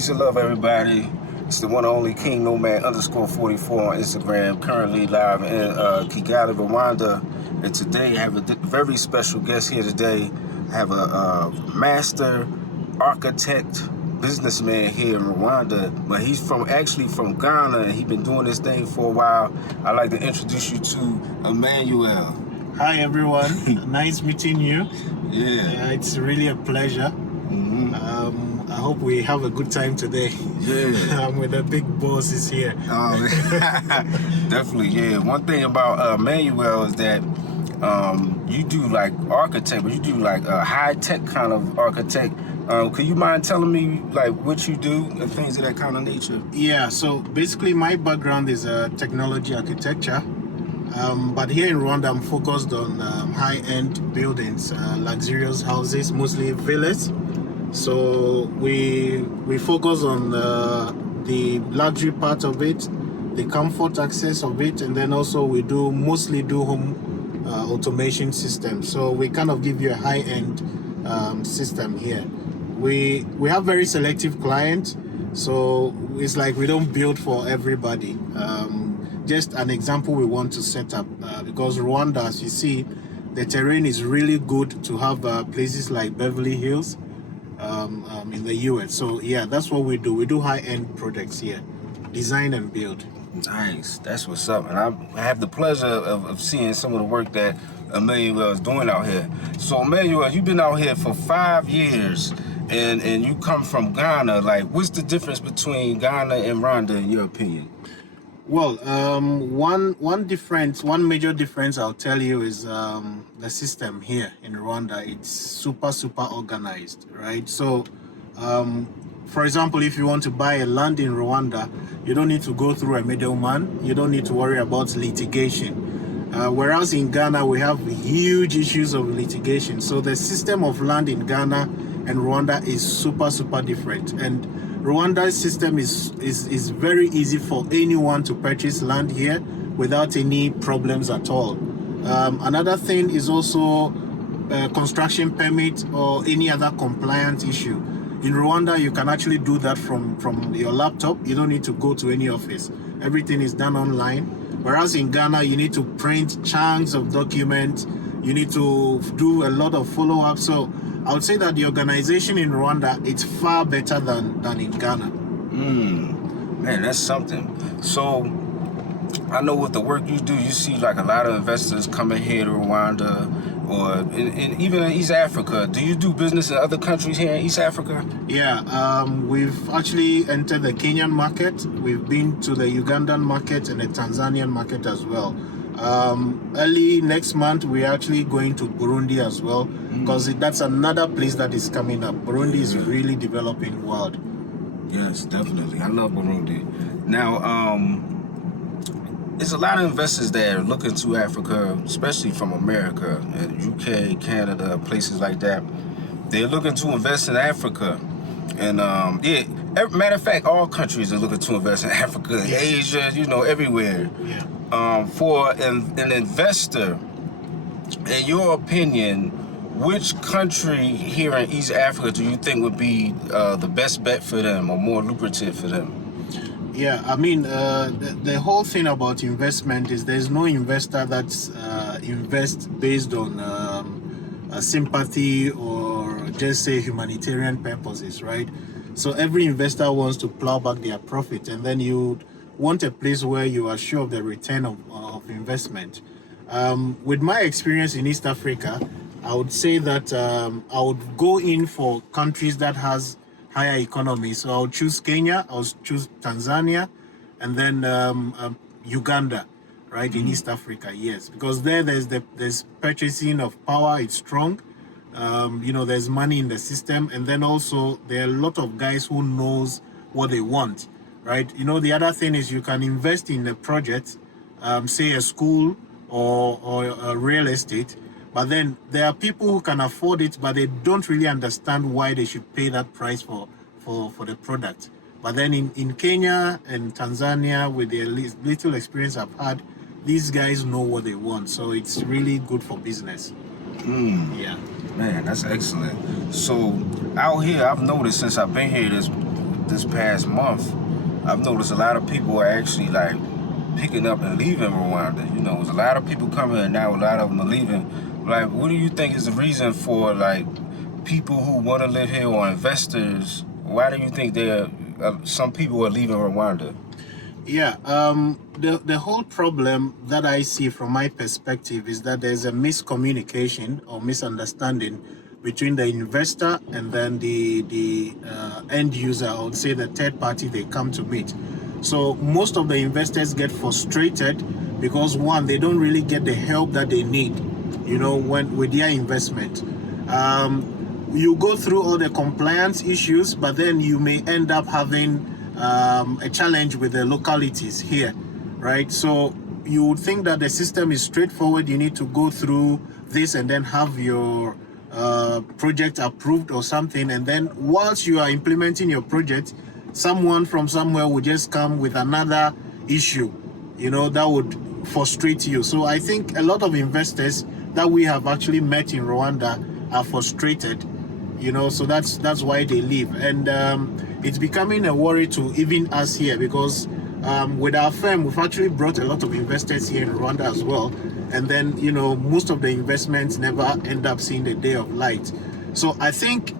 Peace and love, everybody. It's the one and only King Nomad _44 on Instagram. Currently live in Kigali, Rwanda. And today I have a very special guest here today. I have a Master Architect businessman here in Rwanda, but he's actually from Ghana, and he's been doing this thing for a while. I'd like to introduce you to Emmanuel. Hi everyone, nice meeting you. Yeah. It's really a pleasure. I hope we have a good time today. Yeah. With the big bosses here. Definitely, yeah. One thing about Emmanuel is that you do like architect, but you do like a high-tech kind of architect. Could you mind telling me like what you do and things of that kind of nature? Yeah, so basically my background is technology architecture. But here in Rwanda, I'm focused on high-end buildings, luxurious houses, mostly villas. So we focus on the luxury part of it, the comfort access of it, and then also we mostly do home automation systems. So we kind of give you a high-end system here. We have very selective clients, so it's like we don't build for everybody. Just an example we want to set up because Rwanda, as you see, the terrain is really good to have places like Beverly Hills in the US. So yeah, that's what we do. We do high-end projects here, design and build. Nice, that's what's up. And I have the pleasure of seeing some of the work that Emmanuel is doing out here. So Emmanuel, you've been out here for 5 years, and you come from Ghana. Like, what's the difference between Ghana and Rwanda in your opinion? Well, one major difference I'll tell you is the system here in Rwanda. It's super organized, right? So, for example, if you want to buy a land in Rwanda, you don't need to go through a middleman. You don't need to worry about litigation. Whereas in Ghana, we have huge issues of litigation. So the system of land in Ghana and Rwanda is super different. And Rwanda's system is very easy for anyone to purchase land here without any problems at all. Another thing is also construction permit or any other compliance issue. In Rwanda, you can actually do that from your laptop. You don't need to go to any office. Everything is done online. Whereas in Ghana, you need to print chunks of documents. You need to do a lot of follow-up. So I would say that the organization in Rwanda, it's far better than in Ghana. Man, that's something. So I know with the work you do, you see like a lot of investors coming here to Rwanda or even in East Africa. Do you do business in other countries here in East Africa? Yeah, we've actually entered the Kenyan market. We've been to the Ugandan market and the Tanzanian market as well. Early next month, we're actually going to Burundi as well, because that's another place that is coming up. Burundi is really developing world. Yes, definitely. I love Burundi. Now, there's a lot of investors that are looking to Africa, especially from America, and UK, Canada, places like that. They're looking to invest in Africa. And yeah, matter of fact, all countries are looking to invest in Africa, Asia, everywhere. Yeah. For an investor, in your opinion, which country here in East Africa do you think would be the best bet for them or more lucrative for them? Yeah, I mean, the whole thing about investment is there's no investor that's invests based on sympathy or just say humanitarian purposes, right? So every investor wants to plow back their profit, and then you want a place where you are sure of the return of investment. With my experience in East Africa, I would say that I would go in for countries that has higher economy. So I'll choose Kenya, I'll choose Tanzania, and then Uganda, right, in East Africa, yes. Because there's purchasing of power, it's strong. There's money in the system, and then also there are a lot of guys who knows what they want, right? The other thing is you can invest in a project, say a school or a real estate, but then there are people who can afford it, but they don't really understand why they should pay that price for the product. But then in Kenya and Tanzania, with the little experience I've had, these guys know what they want. So it's really good for business. Yeah. Man, that's excellent. So out here, I've noticed since I've been here, there's this past month, I've noticed a lot of people are actually like picking up and leaving Rwanda. You know, there's a lot of people coming and now a lot of them are leaving. Like, what do you think is the reason for like people who want to live here or investors? Why do you think some people are leaving Rwanda? Yeah, the whole problem that I see from my perspective is that there's a miscommunication or misunderstanding between the investor and then the end user, I would say the third party they come to meet. So most of the investors get frustrated because one, they don't really get the help that they need, you know, when with their investment. You go through all the compliance issues, but then you may end up having a challenge with the localities here, right? So you would think that the system is straightforward. You need to go through this and then have your project approved or something, and then whilst you are implementing your project, someone from somewhere will just come with another issue, you know, that would frustrate you. So I think a lot of investors that we have actually met in Rwanda are frustrated, you know, so that's why they leave. And it's becoming a worry to even us here, because with our firm, we've actually brought a lot of investors here in Rwanda as well. And then, you know, most of the investments never end up seeing the day of light. So I think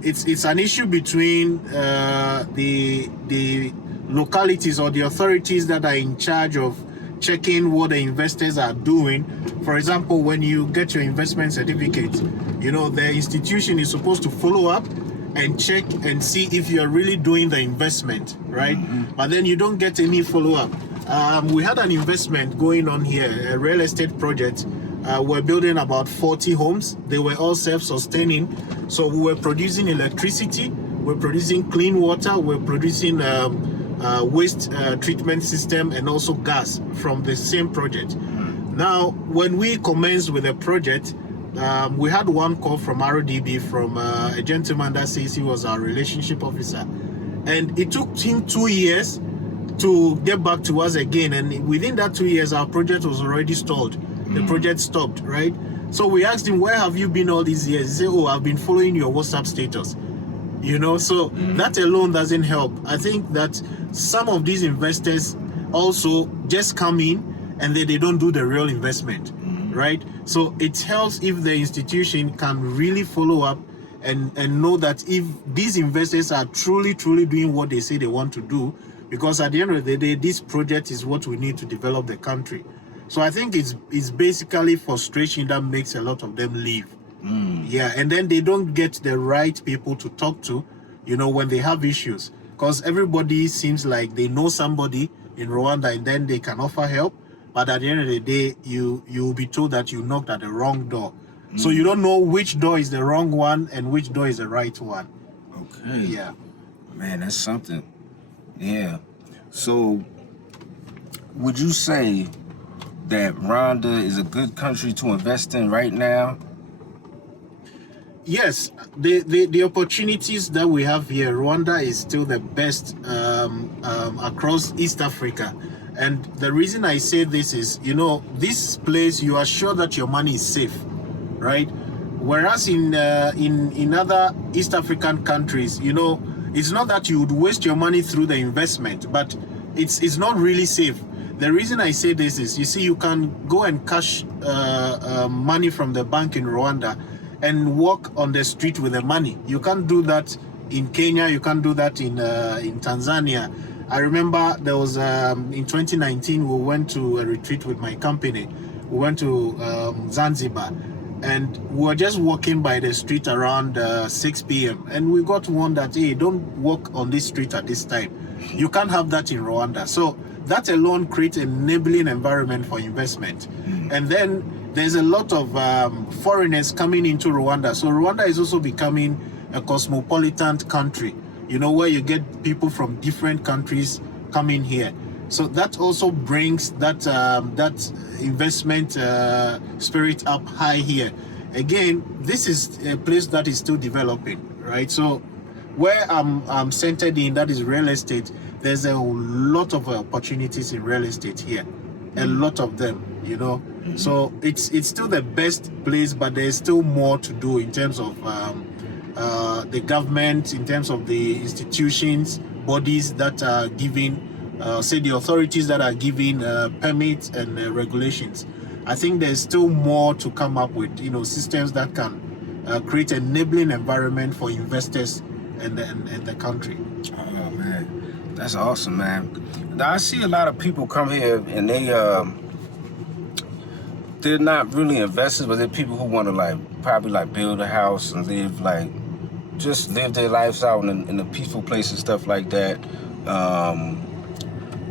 it's an issue between the localities or the authorities that are in charge of checking what the investors are doing. For example, when you get your investment certificate, you know, the institution is supposed to follow up and check and see if you're really doing the investment, right? But then you don't get any follow-up. We had an investment going on here, a real estate project. We're building about 40 homes. They were all self-sustaining. So we were producing electricity, we're producing clean water, we're producing waste treatment system, and also gas from the same project. Now, when we commenced with the project, we had one call from RDB from a gentleman that says he was our relationship officer. And it took him 2 years to get back to us again. And within that 2 years, our project was already stalled. The project stopped, right? So we asked him, where have you been all these years? He said, oh, I've been following your WhatsApp status. You know, so that alone doesn't help. I think that some of these investors also just come in and they don't do the real investment, right? So it helps if the institution can really follow up and know that if these investors are truly doing what they say they want to do, because at the end of the day, this project is what we need to develop the country. So I think it's basically frustration that makes a lot of them leave. Yeah, and then they don't get the right people to talk to, you know, when they have issues. Because everybody seems like they know somebody in Rwanda and then they can offer help. But at the end of the day, you'll be told that you knocked at the wrong door. So you don't know which door is the wrong one and which door is the right one. Okay. Yeah. Man, that's something. Yeah. So would you say that Rwanda is a good country to invest in right now? Yes, the opportunities that we have here, Rwanda is still the best across East Africa. And the reason I say this is, you know, this place, you are sure that your money is safe, right? Whereas in other East African countries, you know, it's not that you would waste your money through the investment, but it's not really safe. The reason I say this is, you see, you can go and cash money from the bank in Rwanda and walk on the street with the money. You can't do that in Kenya. You can't do that in Tanzania. I remember there was in 2019 we went to a retreat with my company. We went to Zanzibar, and we were just walking by the street around 6 p.m. and we got warned that, hey, don't walk on this street at this time. You can't have that in Rwanda. So that alone creates an enabling environment for investment. And then there's a lot of foreigners coming into Rwanda. So Rwanda is also becoming a cosmopolitan country, you know, where you get people from different countries coming here. So that also brings that that investment spirit up high here. Again, this is a place that is still developing, right? So where I'm centered in, that is real estate, there's a lot of opportunities in real estate here, a lot of them, you know. So it's still the best place, but there's still more to do in terms of the government, in terms of the institutions, bodies that are giving, say the authorities that are giving permits and regulations. I think there's still more to come up with, systems that can create an enabling environment for investors and the country. Oh man, that's awesome, man. Now I see a lot of people come here and they're not really investors, but they're people who want to probably build a house and just live their lives out in a peaceful place and stuff like that.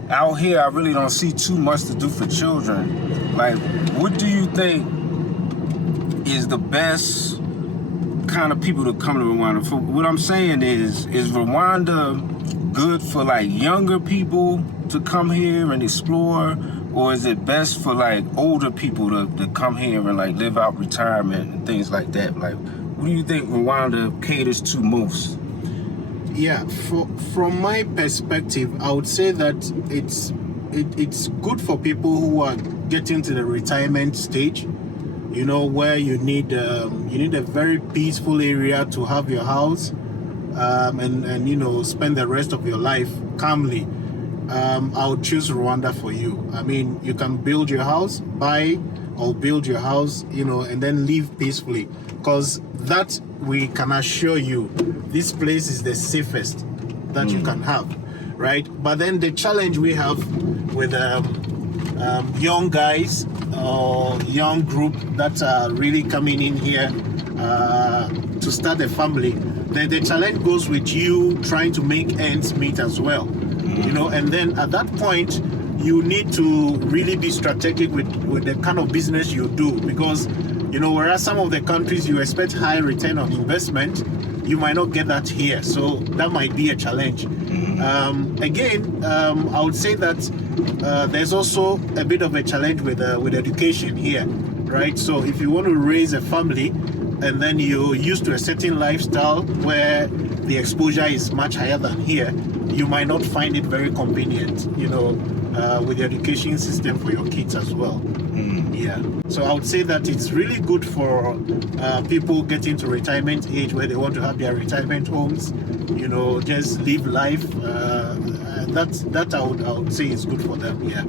Out here, I really don't see too much to do for children. What do you think is the best kind of people to come to Rwanda? What I'm saying is Rwanda good for younger people to come here and explore, or is it best for older people to come here and live out retirement and things like that? What do you think Rwanda caters to most? Yeah, from my perspective, I would say that it's good for people who are getting to the retirement stage, where you need a very peaceful area to have your house, and spend the rest of your life calmly. I would choose Rwanda for you. I mean, you can build your house, buy or build your house, and then live peacefully, because that we can assure you, this place is the safest that you can have, right? But then the challenge we have with young guys or young group that are really coming in here to start a family, the challenge goes with you trying to make ends meet as well, and then at that point you need to really be strategic with the kind of business you do, because whereas some of the countries you expect high return on investment, you might not get that here, so that might be a challenge. Again, I would say that there's also a bit of a challenge with education here, right? So if you want to raise a family and then you're used to a certain lifestyle where the exposure is much higher than here, you might not find it very convenient, with the education system for your kids as well. Yeah. So I would say that it's really good for people getting to retirement age where they want to have their retirement homes, just live life. That I would say is good for them. Yeah.